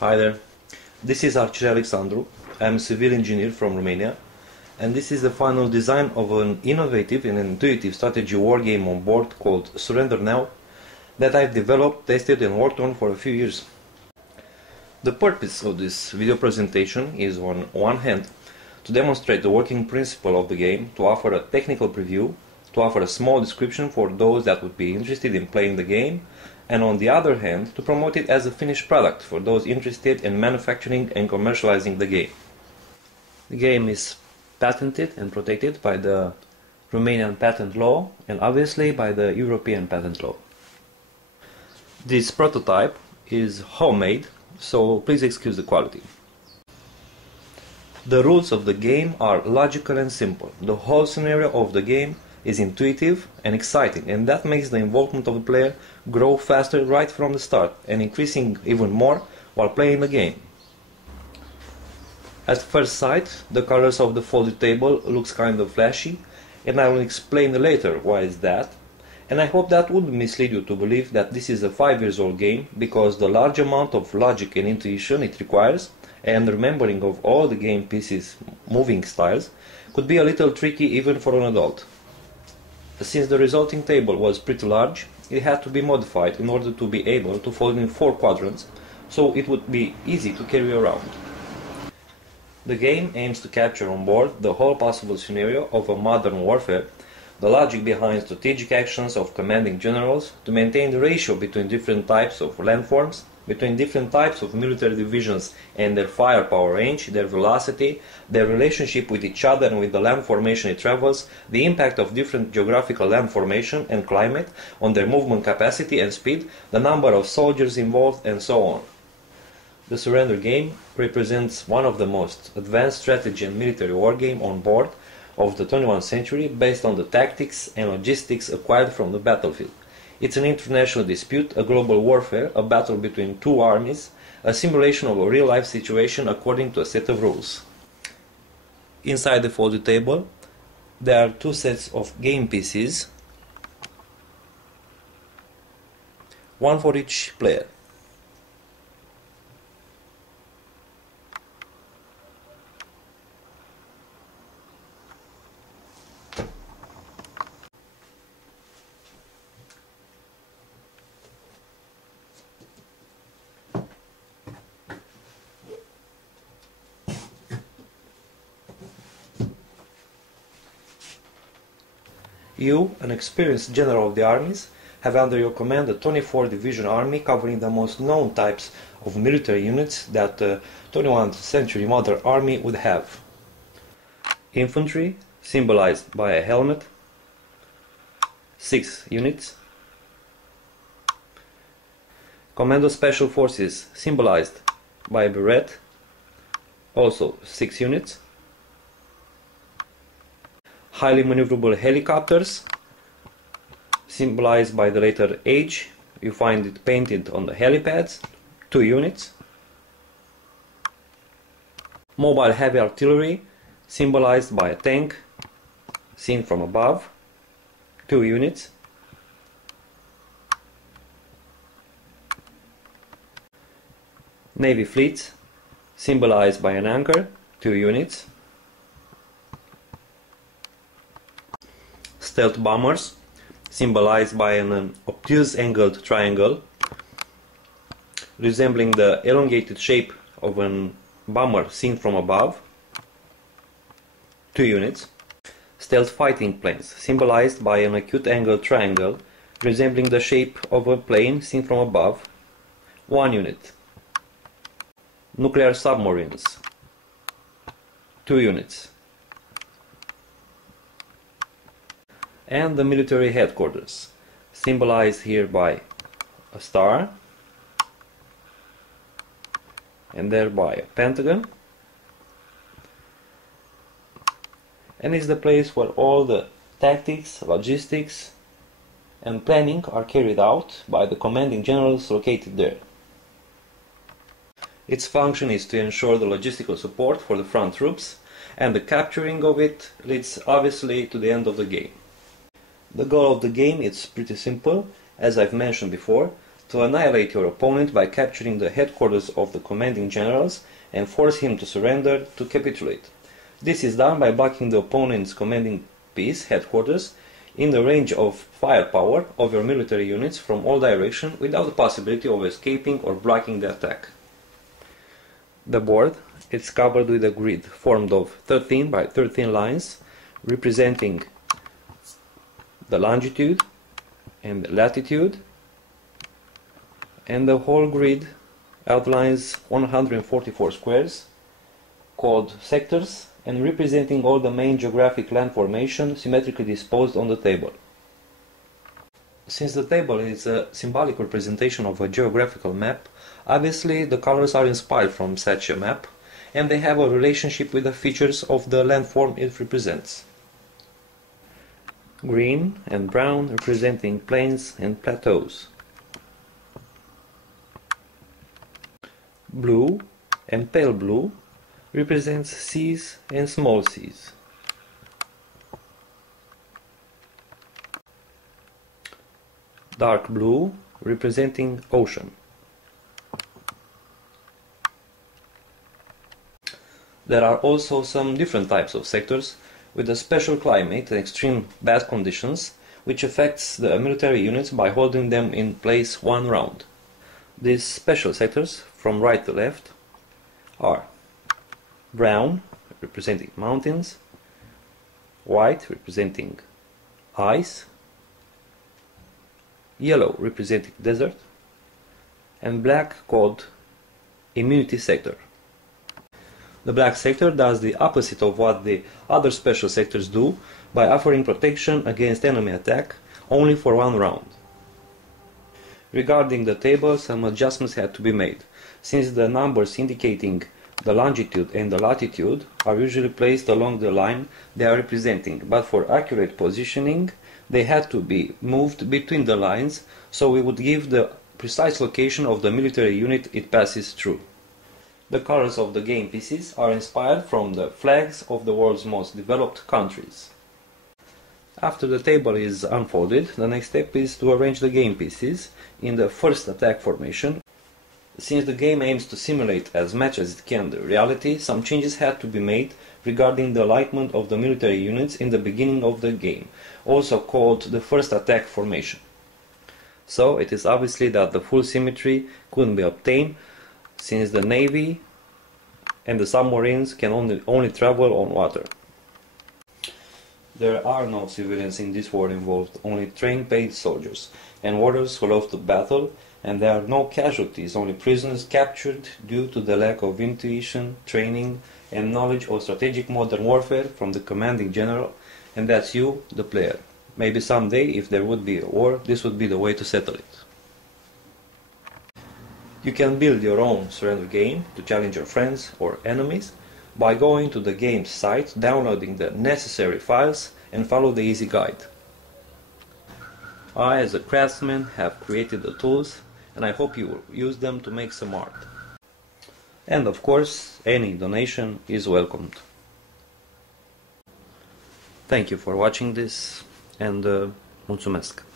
Hi there, this is Archie Alexandru. I'm a civil engineer from Romania, and this is the final design of an innovative and intuitive strategy wargame on board called Surrender Now that I've developed, tested and worked on for a few years. The purpose of this video presentation is, on one hand, to demonstrate the working principle of the game, to offer a technical preview, to offer a small description for those that would be interested in playing the game, and on the other hand, to promote it as a finished product for those interested in manufacturing and commercializing the game. The game is patented and protected by the Romanian patent law and obviously by the European patent law. This prototype is homemade, so please excuse the quality. The rules of the game are logical and simple. The whole scenario of the game is intuitive and exciting, and that makes the involvement of the player grow faster right from the start and increasing even more while playing the game. At first sight, the colors of the folded table looks kind of flashy, and I will explain later why is that, and I hope that wouldn't mislead you to believe that this is a 5-year-old game, because the large amount of logic and intuition it requires and remembering of all the game pieces' moving styles could be a little tricky even for an adult. Since the resulting table was pretty large, it had to be modified in order to be able to fold in 4 quadrants, so it would be easy to carry around. The game aims to capture on board the whole possible scenario of a modern warfare, the logic behind strategic actions of commanding generals, to maintain the ratio between different types of landforms, between different types of military divisions and their firepower range, their velocity, their relationship with each other and with the land formation it travels, the impact of different geographical land formation and climate on their movement capacity and speed, the number of soldiers involved, and so on. The Surrender game represents one of the most advanced strategy and military wargame on board of the 21st century, based on the tactics and logistics acquired from the battlefield. It's an international dispute, a global warfare, a battle between 2 armies, a simulation of a real-life situation according to a set of rules. Inside the folded table, there are 2 sets of game pieces, one for each player. You, an experienced general of the armies, have under your command a 24-division army covering the most known types of military units that the 21st century modern army would have. Infantry, symbolized by a helmet, 6 units. Commando Special Forces, symbolized by a beret, also 6 units. Highly maneuverable helicopters, symbolized by the letter H. You find it painted on the helipads, 2 units. Mobile heavy artillery, symbolized by a tank, seen from above, 2 units. Navy fleets, symbolized by an anchor, 2 units. Stealth bombers, symbolized by an obtuse angled triangle, resembling the elongated shape of a bomber seen from above, 2 units. Stealth fighting planes, symbolized by an acute angled triangle, resembling the shape of a plane seen from above, 1 unit. Nuclear submarines, 2 units. And the military headquarters, symbolized here by a star and thereby a pentagon, and is the place where all the tactics, logistics and planning are carried out by the commanding generals located there. Its function is to ensure the logistical support for the front troops, and the capturing of it leads obviously to the end of the game. The goal of the game is pretty simple, as I've mentioned before, to annihilate your opponent by capturing the headquarters of the commanding generals and force him to surrender, to capitulate. This is done by blocking the opponent's commanding piece headquarters in the range of firepower of your military units from all directions without the possibility of escaping or blocking the attack. The board is covered with a grid formed of 13 by 13 lines representing the longitude and latitude, and the whole grid outlines 144 squares called sectors and representing all the main geographic land formation symmetrically disposed on the table. Since the table is a symbolic representation of a geographical map, obviously the colors are inspired from such a map and they have a relationship with the features of the landform it represents. Green and brown representing plains and plateaus. Blue and pale blue represents seas and small seas. Dark blue representing ocean. There are also some different types of sectors with a special climate and extreme bad conditions which affects the military units by holding them in place one round. These special sectors from right to left are brown representing mountains, white representing ice, yellow representing desert, and black called immunity sector. The black sector does the opposite of what the other special sectors do by offering protection against enemy attack only for one round. Regarding the table, some adjustments had to be made, since the numbers indicating the longitude and the latitude are usually placed along the line they are representing, but for accurate positioning they had to be moved between the lines so we would give the precise location of the military unit it passes through. The colors of the game pieces are inspired from the flags of the world's most developed countries. After the table is unfolded, the next step is to arrange the game pieces in the first attack formation. Since the game aims to simulate as much as it can the reality, some changes had to be made regarding the alignment of the military units in the beginning of the game, also called the first attack formation. So it is obviously that the full symmetry couldn't be obtained, since the Navy and the submarines can only travel on water. There are no civilians in this war involved, only trained paid soldiers and warriors who love to battle, and there are no casualties, only prisoners captured due to the lack of intuition, training and knowledge of strategic modern warfare from the commanding general, and that's you, the player. Maybe someday, if there would be a war, this would be the way to settle it. You can build your own surrender game to challenge your friends or enemies by going to the game's site, downloading the necessary files and follow the easy guide. I, as a craftsman, have created the tools and I hope you will use them to make some art. And of course, any donation is welcomed. Thank you for watching this and mulțumesc!